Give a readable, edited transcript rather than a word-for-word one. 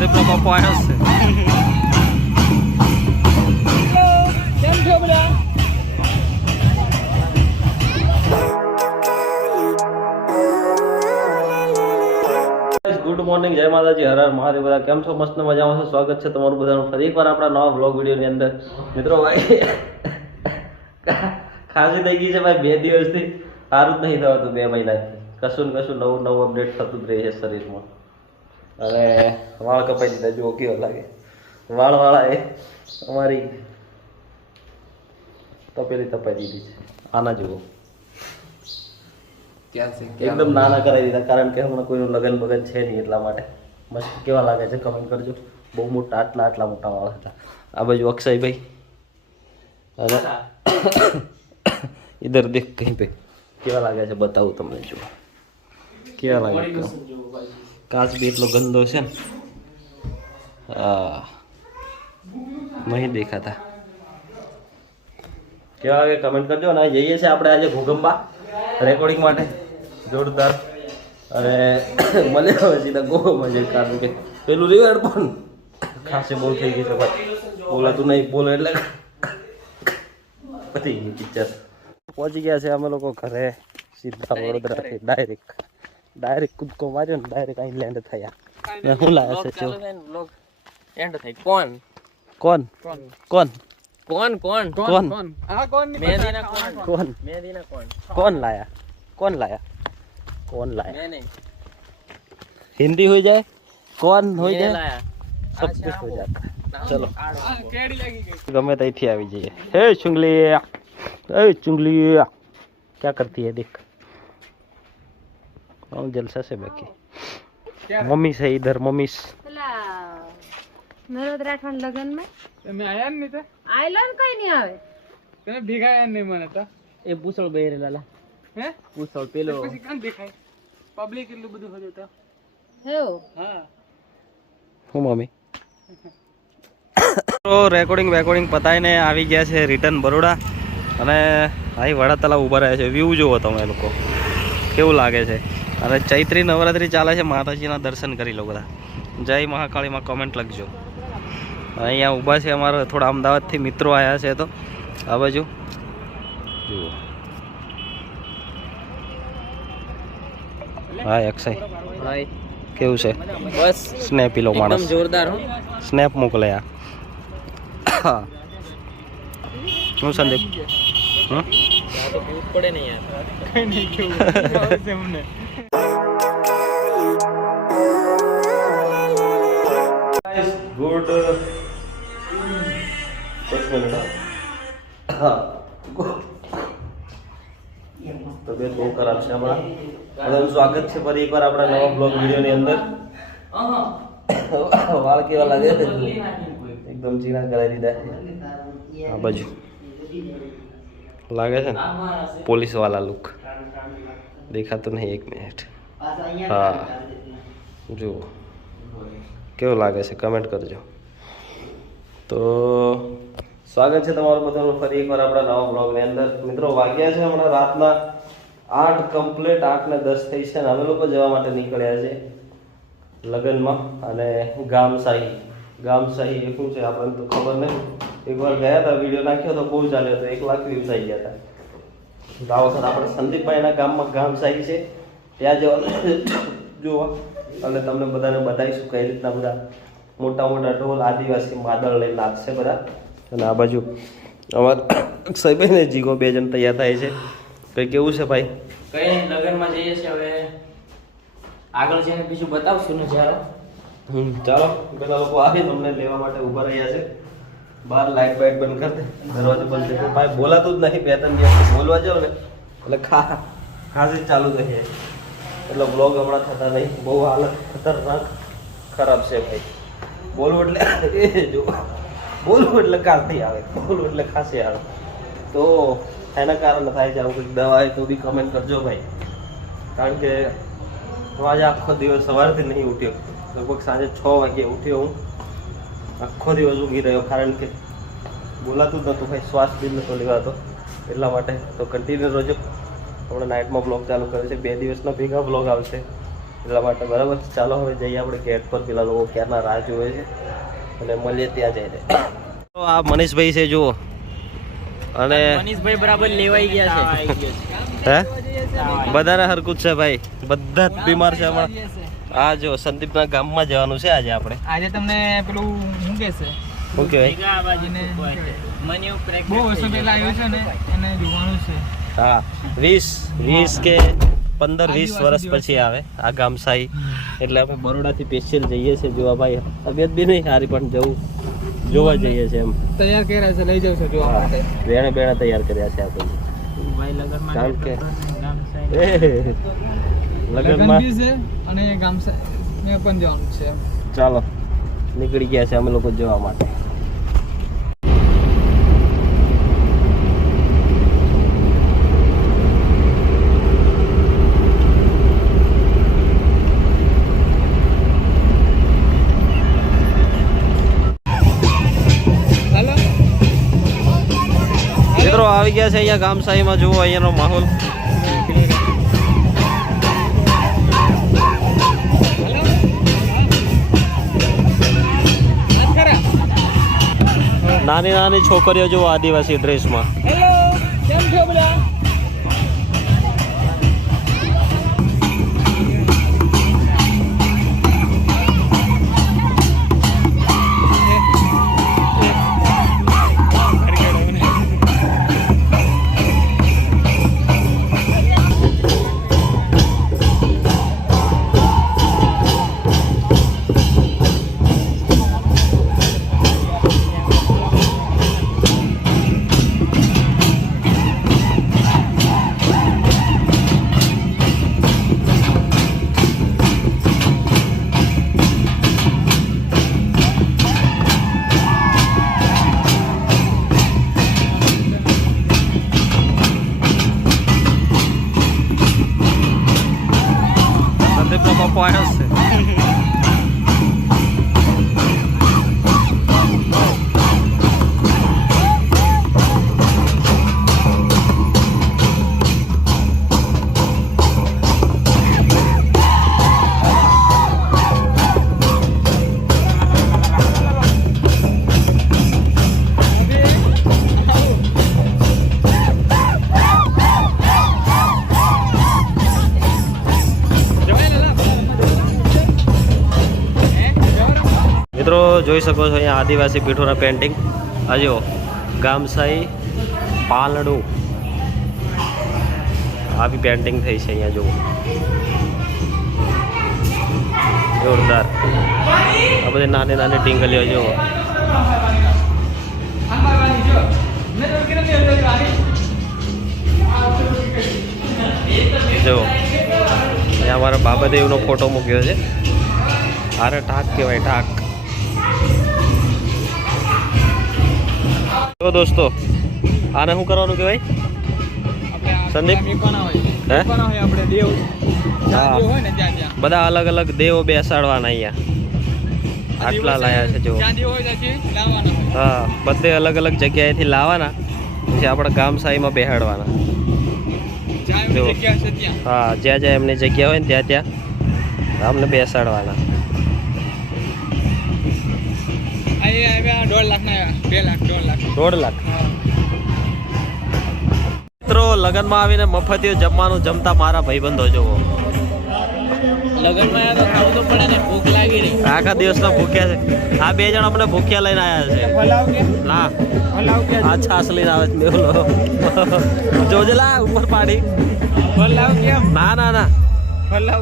સંદીપનો પપ્પો આવ્યો છે. કેમ છો બધા? ગુડ મોર્નિંગ, જય માતાજી, હર હર મહાદેવ. બધા કેમ છો? મસ્ત મજામાં છો? સ્વાગત છે તમારું બધાનું ફરી એકવાર આપણા નવા વ્લોગ વિડીયોની અંદર. મિત્રો ભાઈ ખાંસી થઈ ગઈ છે ભાઈ 2 દિવસથી. સારું જ નહીં થવાતું 2 મહિનાથી. કશું ને કશું નવું નવું અપડેટ થતું જ રહે છે શરીરમાં. અને વાળ કપાઈ દીધા, જુઓ કેવો લાગે. વાળા એ અમારી તપેલી તપાઈ દીધી છે. આના જુઓ એકદમ નાના કરાવી દીધા, કારણ કે હમણાં કોઈનું લગન બગન છે નહીં, એટલા માટે. મસ્ત કેવા લાગે છે કમેન્ટ કરજો. બહુ મોટા આટલા મોટા વાળ હતા. આ બાજુ અક્ષયભાઈ, અને ઇધર દેખ કहीं पे કેવા લાગે છે બતાવું તમને. જુઓ કેવા લાગે. કાચ બી એટલો ગંદો છે ને, નહીં દેખાતા. કેવા લાગે કમેન્ટ કરજો. અને જઈએ છીએ આપણે આજે ભૂગંબા રેકોર્ડિંગ માટે. જોરદાર. અને મળે હવે સીધા ગોવામાં જઈએ, કારણ કે પેલું રિવર્ડ પણ ખાસે બહુ થઈ ગઈ છે ભાઈ. બોલાતું નહીં, બોલો એટલે પતી ગઈ પિક્ચર. પહોંચી ગયા છે અમે લોકો ઘરે સીધા વડોદરાથી. ડાયરેક્ટ કૂદકો માર્યો ને ડાયરેક્ટ અહીં લેન્ડ થયા. શું લાગે છે? એન્ડ થઈ. કોણ કોણ કોણ કોણ કોણ કોણ આ કોણ મેદીના કોણ કોણ મેદીના કોણ કોણ લાયા કોણ લાયા કોણ લાયા? मैं नहीं हिंदी हो जाए, कौन हो मैंने जाए, लाया सब कुछ हो जाता है. चलो केड़ी लगी गई गमे तैयारी આવી જઈએ. हे चुंगली, ए चुंगली क्या करती है देख. हम जलसा से बाकी मम्मी से इधर मम्मी નરોદ રાઠવાન લગન માં તમે આયા ને તો આયલો ને કઈ નહીં આવે. તમે ભેગાયા નહીં મને તો એ પૂછળ બેરે લાલા. હે પૂછળ પેલો પછી કાં દેખાય પબ્લિક એટલું બધું હોય તો એવું હા હું મમ્મી તો રેકોર્ડિંગ પતાઈને આવી ગયા છે રિટર્ન બરોડા. અને ભાઈ વડા તલાવ ઊભા રહ્યા છે. વ્યૂ જુઓ તમે લોકો કેવું લાગે છે. અને ચૈત્રી નવરાત્રી ચાલે છે, માતાજીના દર્શન કરી લો બધા. જય મહાકાળીમાં કોમેન્ટ લખજો. અહીંયા ઊભા છે અમારા થોડા અમદાવાદથી મિત્રો આવ્યા છે. તો આ બાજુ જુઓ. હા અક્ષય ભાઈ કેવું છે? બસ સ્નેપી લો માણસ. એકદમ જોરદાર હો. સ્નેપ મોકલ્યા. હું સંદીપ પડે નહીં યાર કઈ નહીં કેવું આવશે મને. ગુડ એક મિનિટ. હા તબિયત બહુ ખરાબ છે હમણાં. બધાનું સ્વાગત છે ફરી એકવાર આપણા નવા બ્લોગ વિડીયોની અંદર. વાળ કેવા લાગે છે? એકદમ ઝીણા કરાવી દીધા છે. આ બાજુ લાગે છે ને પોલીસ વાળા લુક. દેખાતું નહીં, એક મિનિટ. હા જુઓ કેવું લાગે છે કમેન્ટ કરજો. તો સ્વાગત છે તમારું બધાનું ફરી એકવાર આપણા નવા બ્લોગની અંદર. મિત્રો વાગ્યા છે હમણાં રાતના 8 કમ્પ્લીટ. 8:10 થઈ છે. અને અમે લોકો જવા માટે નીકળ્યા છે લગ્નમાં. અને ગામશાહી એ શું છે આપણને તો ખબર નહીં. એકવાર ગયા હતા, વિડીયો નાખ્યો તો બહુ ચાલ્યો હતો, 1 લાખ વ્યૂઝ આવી ગયા હતા. તો આ વખત આપણે સંદીપભાઈના ગામમાં ગામશાહી છે, ત્યાં જવાનું જોવા. અને તમને બધાને બતાવીશું કઈ રીતના બધા મોટા મોટા ઢોલ આદિવાસી માદળ લઈને નાચશે બધા. અને આ બાજુ અમારા અક્ષયભાઈ ને જીગો 2 જણ તૈયાર થાય છે. કઈ કેવું છે ભાઈ? કઈ લગનમાં જઈએ છીએ હવે. આગળ જઈને બીજું બતાવશું ને જ્યારે. ચાલો પેલા લોકો આવી તમને લેવા માટે ઊભા રહ્યા છે બહાર. લાઈટ બાઈટ બંધ કરી દે, દરવાજો બંધ કરી દે. ભાઈ બોલાતું જ નહીં. 2-3 દિવસ બોલવા જાવ ને એટલે ખાસી ચાલુ થઈ જાય. એટલે બ્લોગ હમણાં થતા નહીં. બહુ હાલત ખતરનાક ખરાબ છે ભાઈ. બોલવું એટલે એ જો બોલવું એટલે કાંસી આવે, બોલવું એટલે ખાંસી આવે. તો એના કારણે થાય છે આવું કંઈક. દવા હોય તો બી કમેન્ટ કરજો ભાઈ. કારણ કે આજે આખો દિવસ સવારથી નહીં ઉઠ્યો. લગભગ સાંજે 6 વાગે ઉઠ્યો હું. આખો દિવસ ઊંઘી રહ્યો, કારણ કે બોલાતું જ નહોતું ભાઈ. શ્વાસ બી નહોતો લેવાતો, એટલા માટે. તો કન્ટિન્યુ રહેજો. હમણાં નાઇટમાં બ્લોગ ચાલુ કરે છે. 2 દિવસના ભેગા બ્લોગ આવશે. એટલા માટે બરાબર. ચાલો હવે જઈએ આપણે ગેટ પર, પેલા લોકો ક્યારના રાહ જોવે છે અને મળીએ ત્યાં જઈને. તો આ મનીષભાઈ છે જુઓ, અને મનીષભાઈ બરાબર લેવાઈ ગયા છે. હે બધાને હરકું જ છે ભાઈ, બધા જ બીમાર છે હમણાં. આ જો સંદીપના ગામમાં જવાનું છે આજે આપણે. આજે તમને પેલું શું કે છે, શું કહેવાય? બહુ વર્ષો પહેલા આવ્યો છે ને એને જોવાનું છે. હા 20 કે 15-20 વર્ષ પછી આવે આ ગામસાઈ. એટલે અમે બરોડાથી સ્પેશિયલ જઈએ છીએ જોવા. ભાઈ તબિયત બી નહીં સારી પણ જોવા જઈએ છીએ એમ. તૈયાર કર્યા છે, લઈ જાવ છો જોવા માટે. બેણે તૈયાર કર્યા છે આપણે. ભાઈ લગનમાં કારણ કે લગન લગનમાં બી છે અને ગામસાઈ પણ જવાનું છે. ચાલો નીકળી ગયા છે અમે લોકો જોવા માટે. મિત્રો આવી ગયા છે અહીંયા ગામસાઈમાં. જુઓ અહીંયાનો માહોલ. નાની નાની છોકરીઓ જુઓ આદિવાસી ડ્રેસમાં. કેમ છો બધા? સંદીપનો પપ્પો આવ્યો છે. મિત્રો જોઈ શકો છો અહીંયા આદિવાસી પીઠોના પેન્ટિંગ. આ જો ગામસાઈ પાલડું આવી પેન્ટિંગ થઈ છે અહીંયા. જુઓ જોરદાર. આ બધી નાની નાની ટીંગલીઓ જુઓ. જો અહીંયા અમારા બાબાદેવનો ફોટો મૂક્યો છે. આરે ઢાક કહેવાય, ઢાક. જો દોસ્તો આને શું કરવાનું કહેવાય સંદીપ? હે બધા અલગ અલગ દેવો બેસાડવાના અહીંયા. આટલા લાયા છે જો. હા બધે અલગ અલગ જગ્યાએથી લાવવાના, પછી આપણે ગામસાઈમાં બેહાડવાના. જો હા જ્યાં જ્યાં એમની જગ્યા હોય ને ત્યાં ત્યાં અમને બેસાડવાના. 1.5 લાખ. મિત્રો લગનમાં આવીને મફતિયો જમવાનું જમતા મારા ભાઈબંધો જોવો. લગનમાં તો ખાવું તો પડે ને, ભૂખ લાગી રહી. આખા દિવસના ભૂખ્યા છે. આ 2 જણ અમને ભૂખ્યા લઈને આવ્યા છે. ના આ છાસ લઈને આવે છે મેલો. જોજે લા ઉપર પાડી. ફલાવ કેમ? ના ના ના. ફલાવ